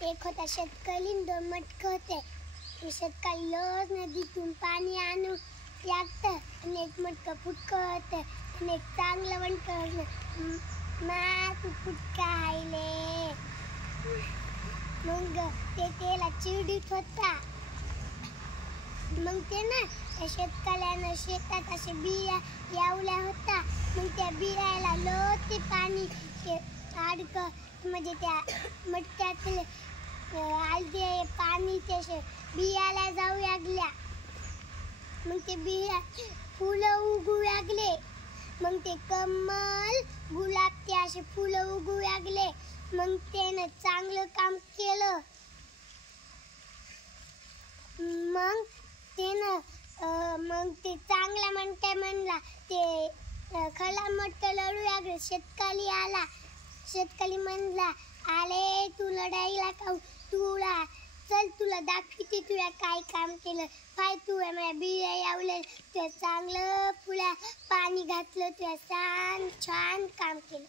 एक होता शेतकरी आणि दोन मटकं होते. शेतकरी रोज नदीतून पाणी आणून लागतं आणि एक मटकं फुटकं होतं आणि एक चांगलं मटकं होतं. मा तू फुटका हायले. मग ते त्याला चिडीत होता. मग ते ना त्या शेतकऱ्यानं शेतात असे बिया लावल्या होता. मग त्या बियाला लोट ते पाणी अडकं म्हणजे त्या मटक्यातले आलते पाणी ते बियाला जाऊ लागल्या. मग ते बिया फुलं उगू लागले. मग ते कमल गुलाब ते असे फुलं उगू लागले. मग त्यानं चांगलं काम केलं. मग ते चांगला म्हणता म्हणला ते खला मटकं लढू लागले. शेतकरी आला. शेतकरी म्हणला आले तू लढाईला का तुला चल तुला दाखवते तुला काय काम केलं. काय तू मला बिया लावले तुला चांगलं फुला पाणी घातलं तुला छान काम केलं.